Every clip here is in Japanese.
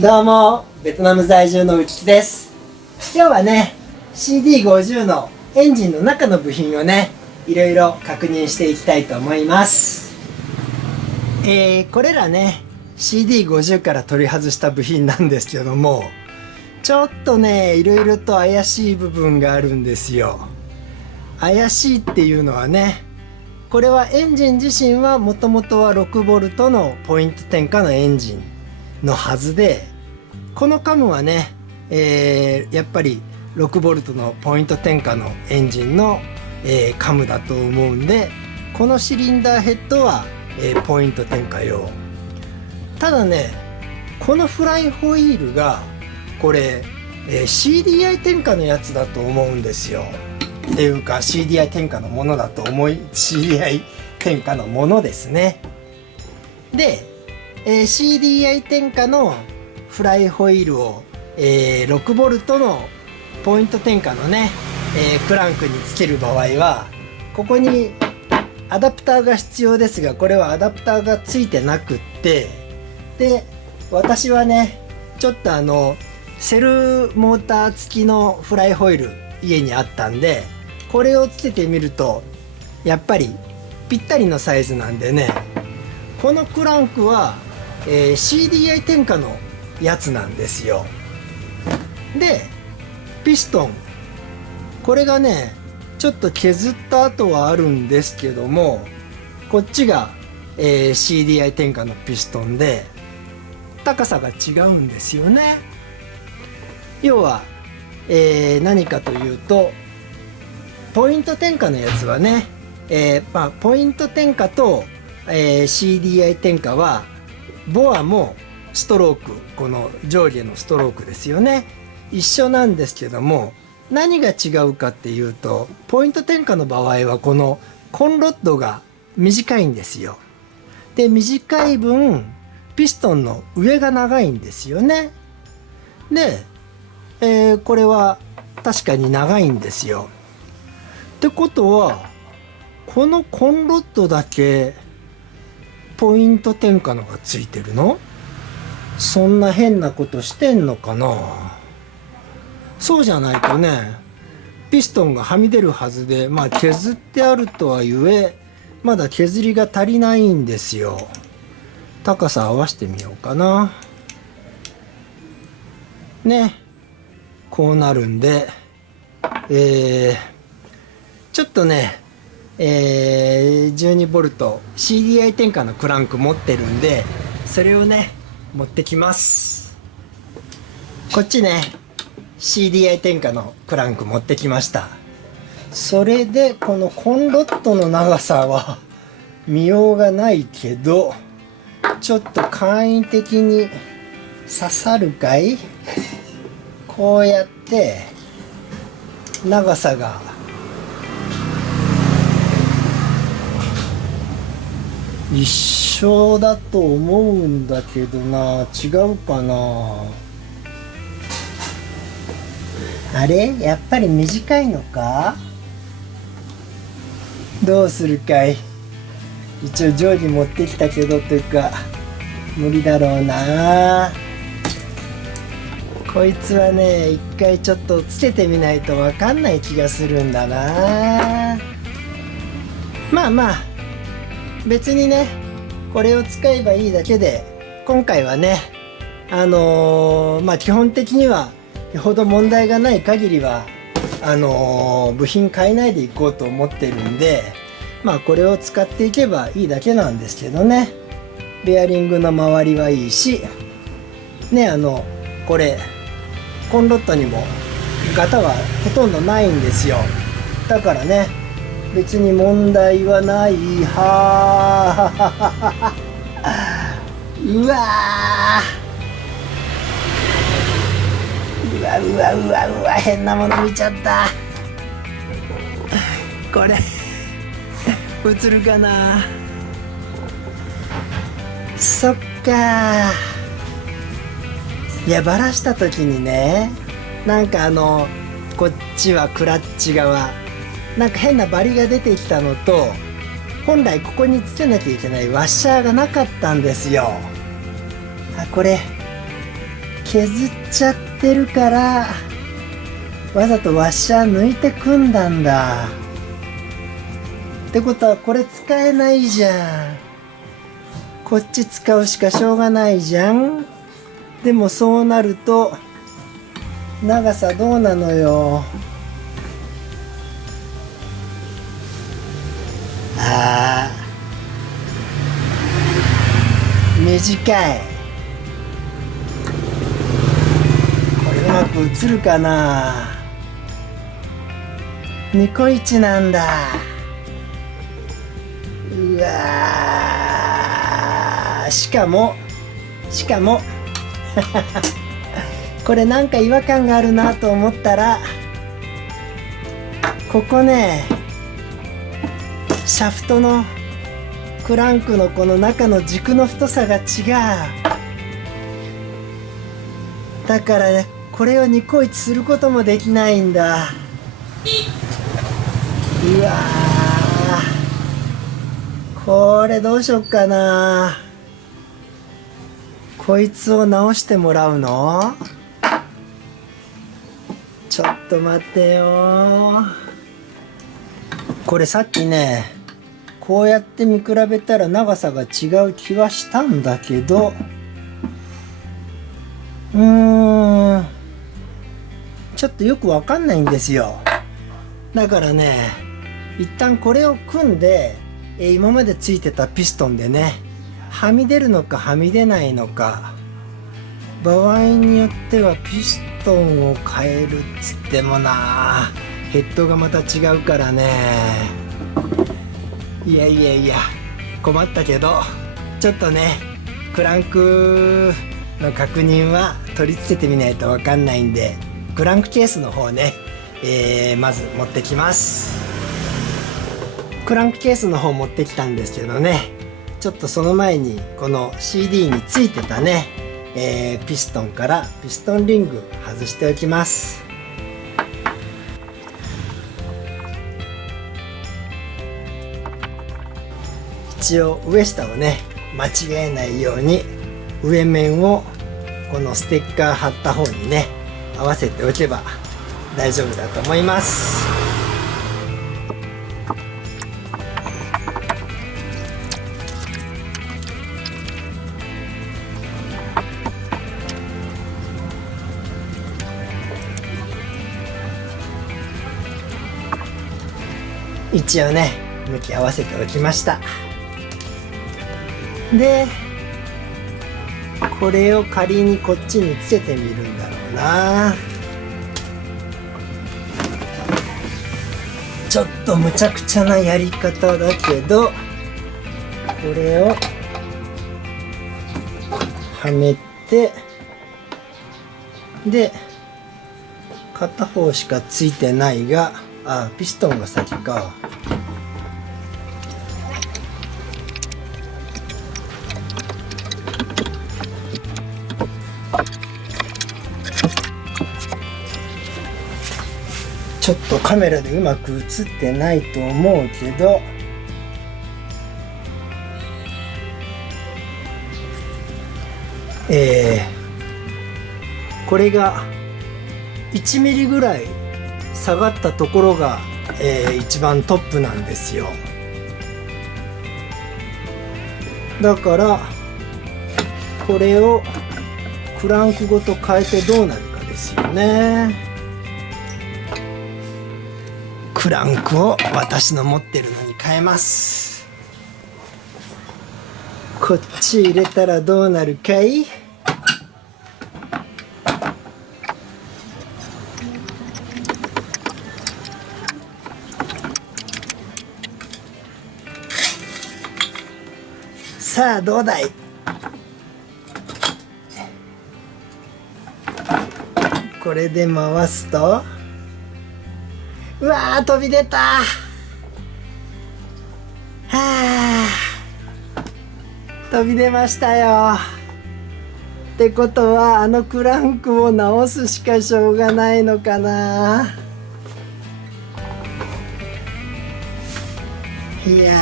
どうも、ベトナム在住のうきちです。今日はね、CD50 のエンジンの中の部品をね、いろいろ確認していきたいと思います。これらね、CD50 から取り外した部品なんですけども、ちょっとね、いろいろと怪しい部分があるんですよ。怪しいっていうのはね、これはエンジン自身はもともとは 6V のポイント転換のエンジンのはずで、このカムはね、やっぱり 6V のポイント転換のエンジンの、カムだと思うんで、このシリンダーヘッドは、ポイント転換用。ただね、このフライホイールがこれ、CDI 転換のやつだと思うんですよ。っていうか CDI 転換のものだとCDI 転換のものですね。で、CDI 転換のフライホイールを、6V のポイント転換のね、クランクにつける場合はここにアダプターが必要ですが、これはアダプターがついてなくって、で私はねちょっとセルモーター付きのフライホイール家にあったんで、これをつけてみるとやっぱりぴったりのサイズなんでね、このクランクは、CDI 転換のやつなんですよ。でピストン、これがねちょっと削った跡はあるんですけども、こっちが、CDI 転換のピストンで高さが違うんですよね。要は、何かというと、ポイント転換のやつはね、ポイント転換と、CDI 転換はボアもストローク、この上下のストロークですよね、一緒なんですけども、何が違うかっていうと、ポイント転換の場合はこのコンロッドが短いんですよ。で短い分ピストンの上が長いんですよね。で、これは確かに長いんですよ。ってことはこのコンロッドだけポイント転換のがついてるの？そんな変なことしてんのかな？そうじゃないとね、ピストンがはみ出るはずで、削ってあるとはいえまだ削りが足りないんですよ。高さ合わせてみようかな。ね、こうなるんで、ちょっとね、12V CDI 転換のクランク持ってるんで、それをね持ってきます。こっちね CDI 転換のクランク持ってきました。それでこのコンロッドの長さは見ようがないけど、ちょっと簡易的に刺さるかい？こうやって長さが一緒だと思うんだけどな、違うかな。あれ？やっぱり短いのか？どうするかい？一応定規持ってきたけど、というか無理だろうな。こいつはね、一回ちょっとつけてみないと分かんない気がするんだな。別にねこれを使えばいいだけで、今回はね基本的にはよほど問題がない限りは部品変えないでいこうと思ってるんで、これを使っていけばいいだけなんですけどね。ベアリングの周りはいいしね、これコンロッドにもガタはほとんどないんですよ。だからね別に問題はないはー。うわ変なもの見ちゃった。これ映るかな。そっか。いやバラした時にね、なんかこっちはクラッチ側なんか変なバリが出てきたのと、本来ここにつけなきゃいけないワッシャーがなかったんですよ。あ、これ削っちゃってるから、わざとワッシャー抜いて組んだんだ。ってことはこれ使えないじゃん。こっち使うしかしょうがないじゃん。でもそうなると長さどうなのよ。あー、短い。これうまく映るかな。ニコイチなんだ。うわー、しかもこれなんか違和感があるなと思ったら、ここね、シャフトのクランクのこの中の軸の太さが違う。だからね、これをニコイチすることもできないんだ。うわー、これどうしよっかな。こいつを直してもらうの？ちょっと待ってよ。これさっきね、こうやって見比べたら長さが違う気はしたんだけど、ちょっとよくわかんないんですよ。だからね、一旦これを組んで、今までついてたピストンでね、はみ出るのかはみ出ないのか、場合によってはピストンを変えるっつってもな、ヘッドがまた違うからね。いや困ったけど、ちょっとね、クランクの確認は取り付けてみないとわかんないんで、クランクケースの方ね、まず持ってきます。クランクケースの方持ってきたんですけどね、ちょっとその前にこの CD についてたね、ピストンからピストンリング外しておきます。一応上下をね、間違えないように上面をこのステッカー貼った方にね、合わせておけば大丈夫だと思います。一応ね、向き合わせておきました。で、これを仮にこっちにつけてみるんだろうな。ちょっとむちゃくちゃなやり方だけど、これをはめて、で片方しかついてないが、ピストンが先か。ちょっとカメラでうまく映ってないと思うけど、これが1ミリぐらい下がったところが、一番トップなんですよ。だからこれをクランクごと変えてどうなるかですよね。クランクを私の持ってるのに変えます。こっち入れたらどうなるかい？さあどうだい？これで回すと、うわー、飛び出た。はあ、飛び出ましたよ。ってことはあのクランクを直すしかしょうがないのかな。いや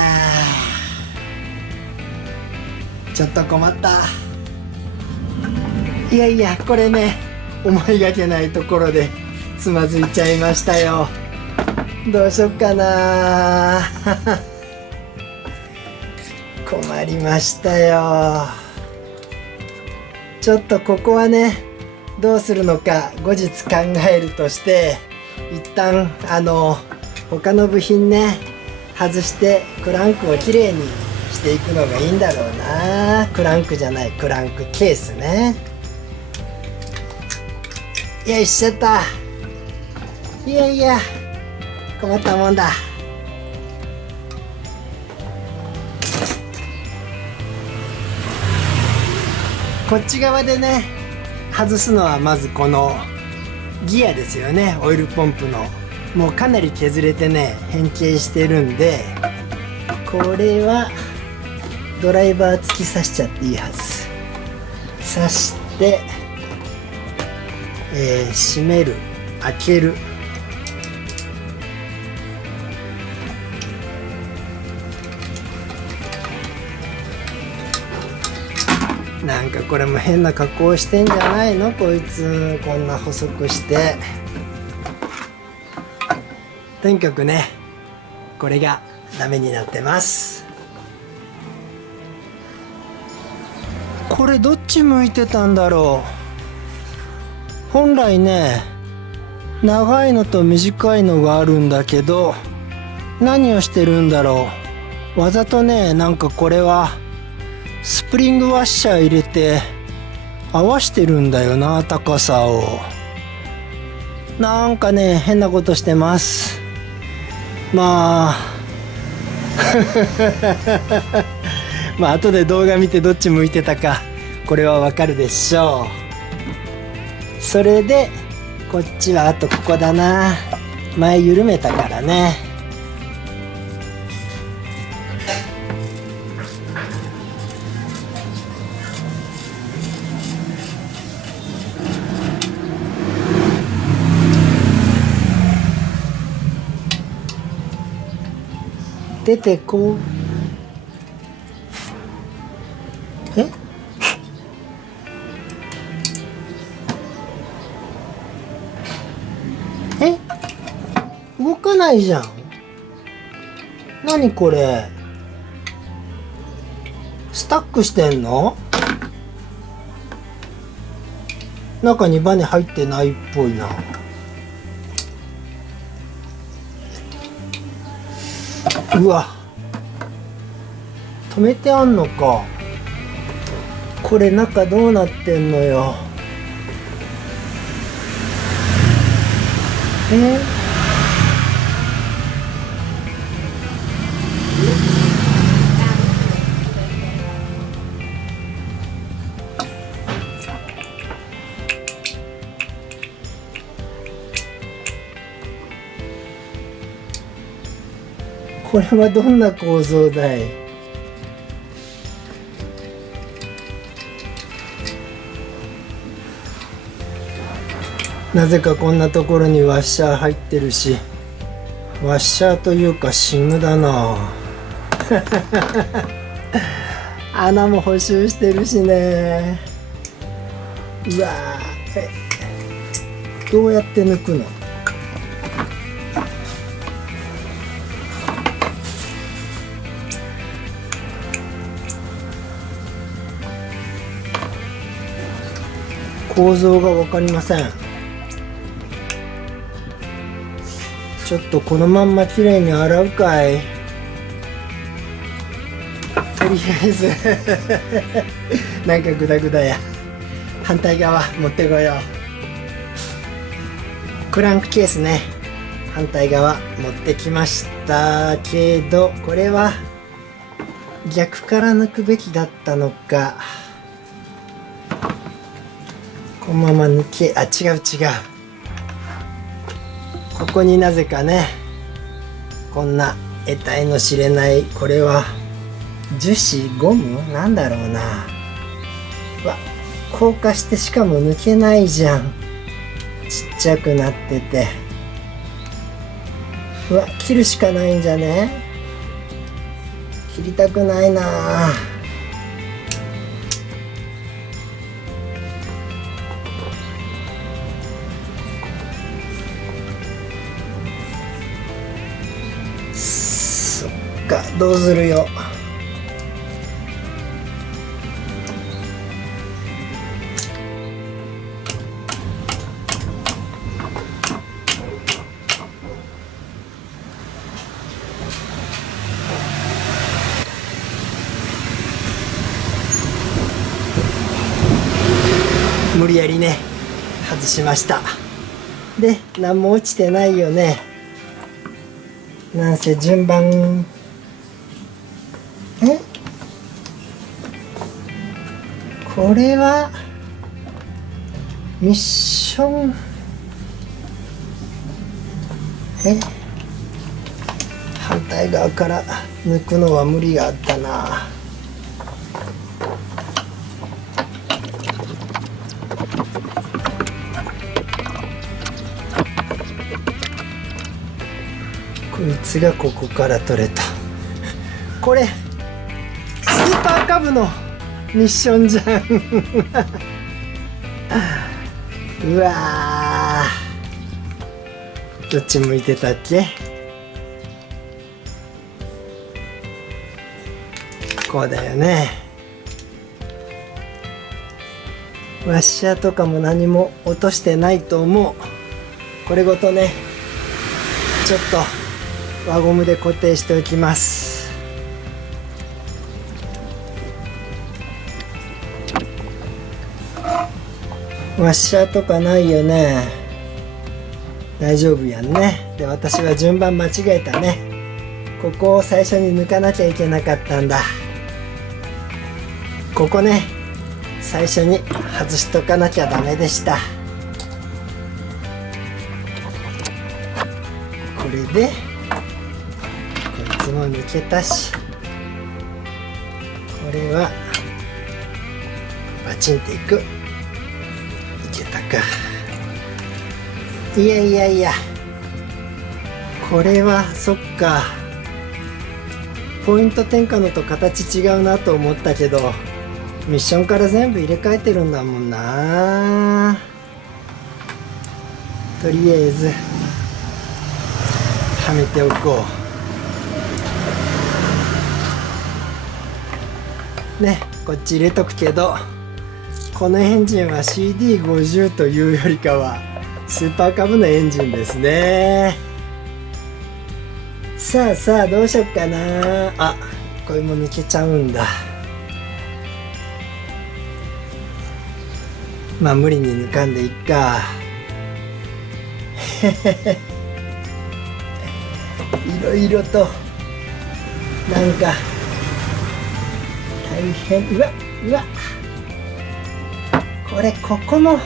ー、ちょっと困った。いやいや、これね、思いがけないところでつまずいちゃいましたよ。どうしよっかな困りましたよ。ちょっとここはね、どうするのか後日考えるとして、一旦他の部品ね外してクランクをきれいにしていくのがいいんだろうな。クランクじゃない、クランクケースね。よいしょっと。いやいや、困ったもんだ。こっち側でね外すのはまずこのギアですよね。オイルポンプのもうかなり削れてね変形してるんで、これはドライバー突き刺しちゃっていいはず。刺して閉める、開ける。なんかこれも変な加工してんじゃないのこいつ。こんな細くして。とにかくねこれがダメになってます。これどっち向いてたんだろう。本来ね長いのと短いのがあるんだけど、何をしてるんだろう。わざとね、なんかこれはスプリングワッシャー入れて合わしてるんだよな、高さを。なんかね変なことしてます。まあまあ後で動画見てどっち向いてたかこれはわかるでしょう。それでこっちはあとここだな。前緩めたからね。出てこう。動かないじゃん。何これ、スタックしてんの？中にバネ入ってないっぽいな。うわ、止めてあんのか。これ中どうなってんのよ。これはどんな構造だい。なぜかこんなところにワッシャー入ってるし、ワッシャーというかシムだな穴も補修してるしね。うわー、どうやって抜くの。構造が分かりません。ちょっとこのまんまきれいに洗うかい。とりあえずなんかグダグダや。反対側持ってこよう。クランクケースね、反対側持ってきましたけど、これは逆から抜くべきだったのか。このまま抜け、あ、違う違う。ここになぜかね、こんな得体の知れない、これは樹脂ゴムなんだろうな。うわ、硬化してしかも抜けないじゃん。ちっちゃくなってて。うわ、切るしかないんじゃね。切りたくないな。かどうするよ。無理やりね外しました。で何も落ちてないよね。なんせ順番これはミッション反対側から抜くのは無理があったな。こいつがここから取れた。これスーパーカブのミッションじゃんうわー、どっち向いてたっけ。こうだよね。ワッシャーとかも何も落としてないと思う。これごとねちょっと輪ゴムで固定しておきます。ワッシャーとかないよね。大丈夫やんね。で私は順番間違えたね。ここを最初に抜かなきゃいけなかったんだ。ここね最初に外しとかなきゃダメでした。これでこいつも抜けたし、これはバチンっていく。いけたか。いやいやいや、これはそっか、ポイント転換のと形違うなと思ったけどミッションから全部入れ替えてるんだもんな。とりあえずはめておこうね。こっち入れとくけど、このエンジンは CD50 というよりかはスーパーカブのエンジンですね。さあさあどうしよっかな。あ、これも抜けちゃうんだ。まあ無理に抜かんでいっかいろいろとなんか大変。うわうわ、これここも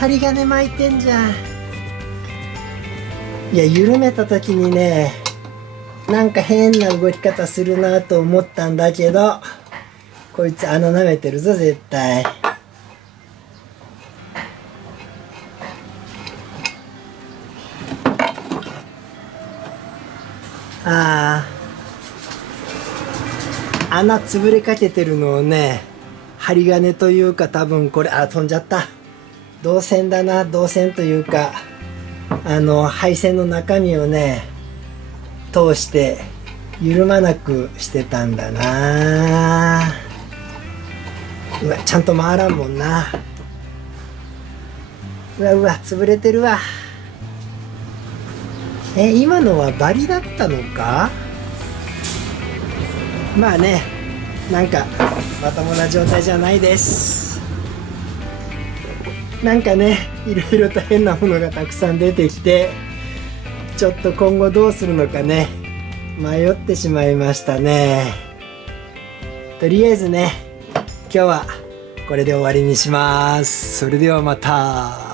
針金巻いてんじゃん。いや緩めた時にねなんか変な動き方するなと思ったんだけど、こいつ穴舐めてるぞ絶対。ああ、穴潰れかけてるのをね針金というか多分これ飛んじゃった。銅線だな。銅線というか配線の中身をね通して緩まなくしてたんだな。うわちゃんと回らんもんな。うわうわ潰れてるわ。今のはバリだったのか。まあね、なんかまともな状態じゃないです。なんかねいろいろと変なものがたくさん出てきて、ちょっと今後どうするのかね迷ってしまいましたね。とりあえずね今日はこれで終わりにします。それではまた。